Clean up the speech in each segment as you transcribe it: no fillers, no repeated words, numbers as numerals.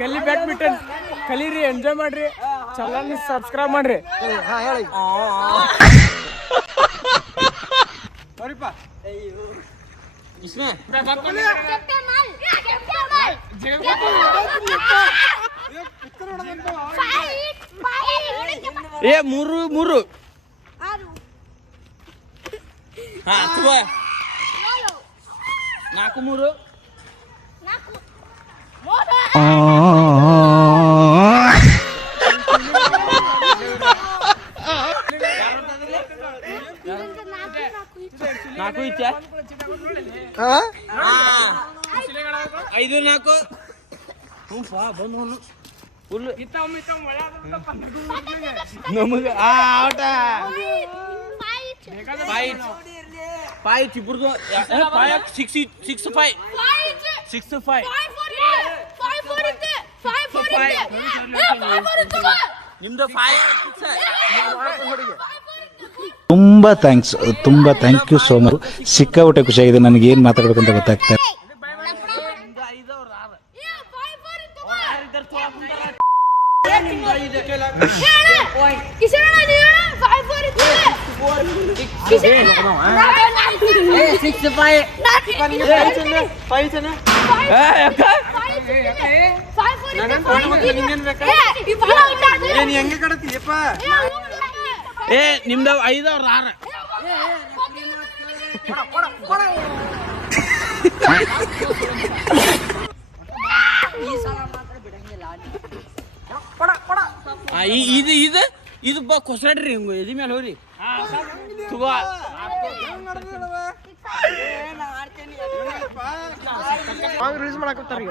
ಗಲ್ಲಿ ಬ್ಯಾಡ್ಮಿಂಟನ್ ಕಲೀರಿ, ಎಂಜಾಯ್ ಮಾಡ್ರಿ, ಚಾನಲ್ ಸಬ್ಸ್ಕ್ರೈಬ್ ಮಾಡ್ರಿ. ಹೇಳಿ ಏ ಮೂರು ಮೂರು ನಾಲ್ಕು ಮೂರು ನಾಲ್ಕು ಇಚ್ಚ 5-4 ಬಂದು ಫುಲ್ ನಮಗೆ ಆಟ ಇಬ್ಬರದು 6-5 ನಿಮ್ದು 5 ತುಂಬಾ ಥ್ಯಾಂಕ್ ಯು ಸೋ ಮಚ್. ಸಿಕ್ಕಾಪಟ್ಟೆ ಖುಷಿಯಾಗಿದೆ. ನನಗೆ ಏನು ಮಾತಾಡ್ಬೇಕಂತ ಗೊತ್ತಾಗ್ತಾ ಹೆಂಗೆ ಕಡತೀಯಪ್ಪ? ನಿಮ್ದ 5 ಅವ್ರ 6 ಇದು ಕೊಸಡ್ರಿ ಎದಿ ಮೇಲೆ ಹೋಗ್ರಿ. ರಿಲೀಸ್ ಮಾಡಕತ್ತಾರ ಈಗ.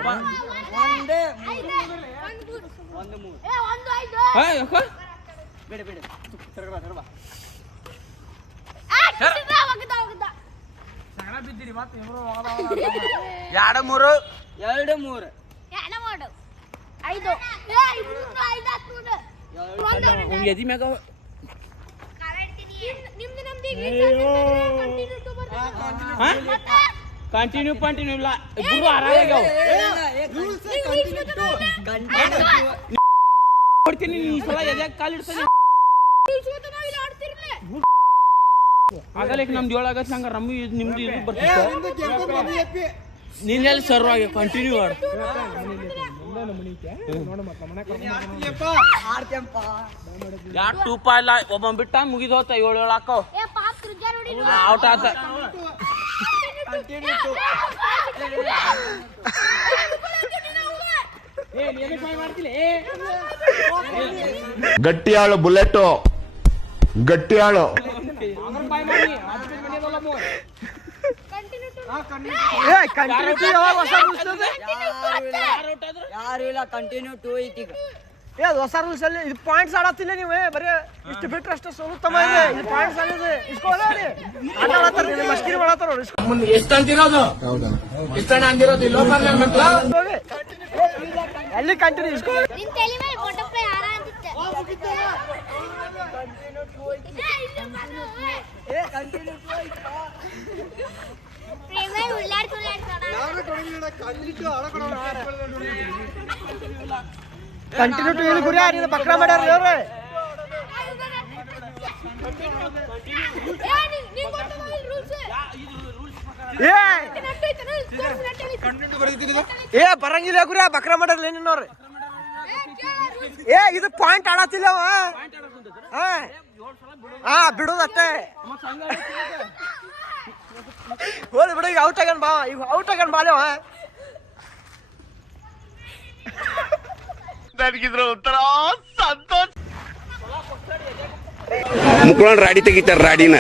ಎರಡು ಮೂರು ಎದಿ ಮ್ಯಾಗ ಕಂಟಿನ್ಯೂ ಇಲ್ಲ ಇಬ್ರು ಆರಾಮಾಗ್ಯಾವ. ನೋಡ್ತೀನಿ ಈ ಸಲ ಎದ್ಯಾಗ ಕಾಲಿಡ್ತಾನೆ ಆಗಲ್ಲ. ನಮ್ದು 7 ಆಗತ್ತೆ ಹಂಗ ರಮ್ಮಿ ನಿಮ್ದು ಇದು ಬರ್ತಿತ್ತು. ನೀನೆಲ್ಲಿ ಸರ್ವ್ ಆಗಿ ಕಂಟಿನ್ಯೂ ಆಡ. 2 ಪಾಯಿಲ್ಲ ಒಬ್ಬ ಬಿಟ್ಟ ಮುಗಿದು ಹೋತ. 7 ಹಾಕವ್ ಔಟ್ ಆತ. ಗಟ್ಟಿಯಾಳು ಬುಲೆಟ್ ಗಟ್ಟಿಯಾಳು. ಯಾರು ಇಲ್ಲ, ಕಂಟಿನ್ಯೂ 2 ಐತಿ. ಹೊಸ ರೂಲ್ಸ್ ಅಲ್ಲಿ ಇದು ಪಾಯಿಂಟ್ಸ್ ಆಡತ್ತಿಲ್ಲ ನೀವು. ಬರೀ ಇಷ್ಟು ಬಿಟ್ರೆ ಅಷ್ಟೇ ಸೋಲುತ್ತಮ್ಮ. ಇದು ಪಾಯಿಂಟ್ಸ್ ಆಡಿದೆ ಇಸ್ಕೊಳ್ಳಿ. ಆಟ ಆಡತ್ತಾರ ಮಸ್ಕಿರಿ ಮಾಡತ್ತಾರ ಅವ್ರು. ಎಷ್ಟು ಅಂತಿರೋದು? ಇಷ್ಟಣ್ಣ ಅಂದಿರೋದು ಇಲ್ಲ ಎಲ್ಲಿ ಕಂಟಿನ್ಯೂ ಇಸ್ಕೊಳ್ಳಿ. ಕಂಟಿನ್ಯೂ 2 ಇಲ್ಲಿ ಗುರಿ ಆರಿದ ಬಕ್ರಾ ಮಾಡ್ಯಾರ ಇವ್ರು. ಬರಂಗಿಲ್ಲ ಗುರಿ ಬಕ್ರಾ ಮಾಡ್ಯಾರ ನಿನ್ನವ್ರು. ಇದು ಪಾಯಿಂಟ್ ಆಡತ್ತಿಲ್ಲ ಬಿಡೋದಷ್ಟೇ. ಹೋಲಿ ಬಿಡ. ಈಗ ಔಟ್ ಆಗ್ಯಾನ ಬಾ. ಈಗ ಔಟ್ ಆಗ್ಯಾನ ಬಾಲೇವ. ನನಗಿದ್ರ ಒಂಥರ ಸಂತೋಷ. ಮುಕ್ಳೋಣ ರಾಡಿ ತೆಗಿತಾರ. ರಾಡಿನ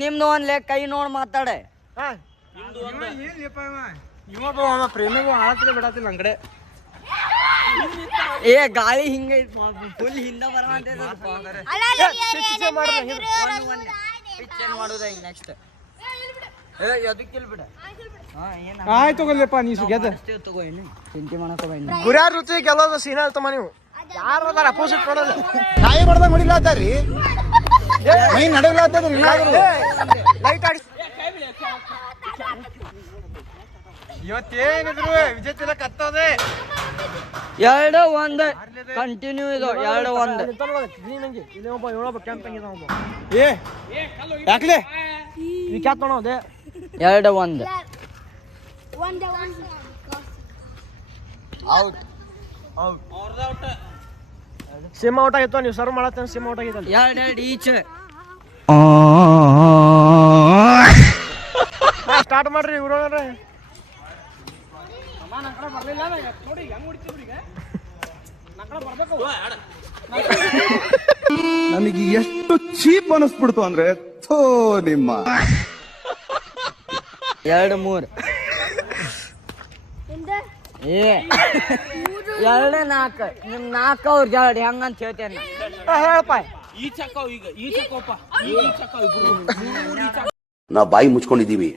ನಿಮ್ದು ಒಂದ್ ಲೆಕ್ಕ ಕೈ ನೋಡ್ ಮಾತಾಡೆ. ಪ್ರೇಮಿಗೂ ಆಳತ್ತಿಲ್ಲ ಬಿಡತ್ತಿಲ್ಲ ನನ್ ಕಡೆ. ಗಾಳಿ ಹಿಂಗ ಫುಲ್ ಹಿಂದ ಬರ ಮಾಡುದ. ನೆಕ್ಸ್ಟ್ ಅದಕ್ಕಿಲ್ ಬಿಡ ಆಯ್ತು ತಗೊಳ್ಳಿಪ್ಪ ನೀ ಗೆದ್ದ ತಗೋ ಏನು ಚಿಂತೆ ಮಾಡಕ ಬೇಡ ಗುರ್ಯಾರ ರುಚಿ ಗೆಲ್ಲೋದು ಸೀನ ಹೇಳ್ತಮ್ಮ ನೀವು ಯಾರು ಅದಾರ ಅಪೋಸಿಟ್ ನೋಡೋದು ನಾಯಿ ಬಡ್ದಾಗ ಹೊಡಿಲಾತಾರಿ ಮೈ ನಡಗ್ಲಾತದ್ರಿ ಲೈಟ್ ಆಡಿ ಇವತ್ತೇನಿದ್ರು ವಿಜೇತ ಕತ್ತೋದೆ 2-1 ಕಂಟಿನ್ಯೂ ಇದು 2-1 ಇಲ್ಲಿ ಒಬ್ಬ ಕ್ಯಾಂಪ್ ಏ ಯಾಕ್ಲೆ ಈ ಕ್ಯಾತ್ ನೋಡೋದೆ 2-1 ಸಿಮ್ ಔಟ್ ಆಗಿತ್ತು ನೀವು ಸರ್ವ್ ಮಾಡತ್ತೇನೆ ಸಿಮ್ ಔಟ್ ಆಗಿತ್ತಲ್ಲ 2-2 ಈಚ್ ಸ್ಟಾರ್ಟ್ ಮಾಡ್ರಿ ಇವ್ರು ನನಗೆ ಎಷ್ಟು ಚೀಪ್ ಅನಿಸ್ಬಿಡ್ತು ಅಂದ್ರೆ ಥೋ ನಿಮ್ಮ 2-3 ಏ 2-4 ನಿಮ್ 4 ಅವ್ರಿಗೆ 2 ಹೆಂಗಂತ ಹೇಳ್ತೇನೆ ಹೇಳಪ್ಪ ನಾವು ಬಾಯಿ ಮುಚ್ಕೊಂಡಿದ್ದೀವಿ,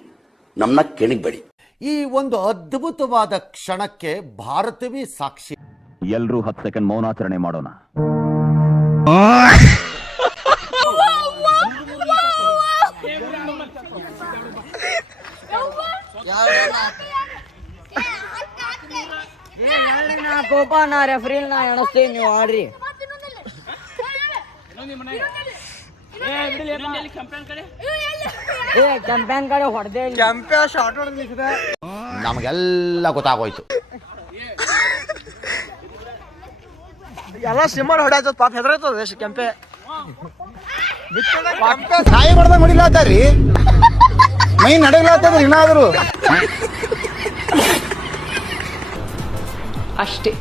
ನಮ್ಮನ್ನ ಕೆಣಗಬೇಡಿ. ಈ ಒಂದು ಅದ್ಭುತವಾದ ಕ್ಷಣಕ್ಕೆ ಭಾರತವೇ ಸಾಕ್ಷಿ. ಎಲ್ರೂ 10 ಸೆಕೆಂಡ್ ಮೌನಾಚರಣೆ ಮಾಡೋಣ. ಕೋಪ ನಾ ರೆಫ್ರಿ ನಾ ಎಣಿಸ್ತೀನಿ ನೀವು ಆಡ್ರಿ ಕ್ಯಾಂಪೇನ್ ಕಡೆ ಹೊಡೆದೇ ಕ್ಯಾಂಪೆ ಶಾರ್ಟ್ ಹೊಡೆದ್ ನಿಂತಿದೆ ನಮಗೆಲ್ಲ ಗೊತ್ತಾಗೋಯ್ತು. ಎಲ್ಲ ಸಿಮ್ಮರ್ ಹೊಡ್ಯಾತ ಪಾಪ ಹೆದರೈತದ ಕೆಂಪೆ ನಾಯಿ ಬಡ್ದಾಗ ಹೊಡಿಲಾತಾರಿ ಮೈ ನಡಗ್ಲಾತದ್ರಿ ಇನ್ನಾದ್ರು ಅಷ್ಟೇ.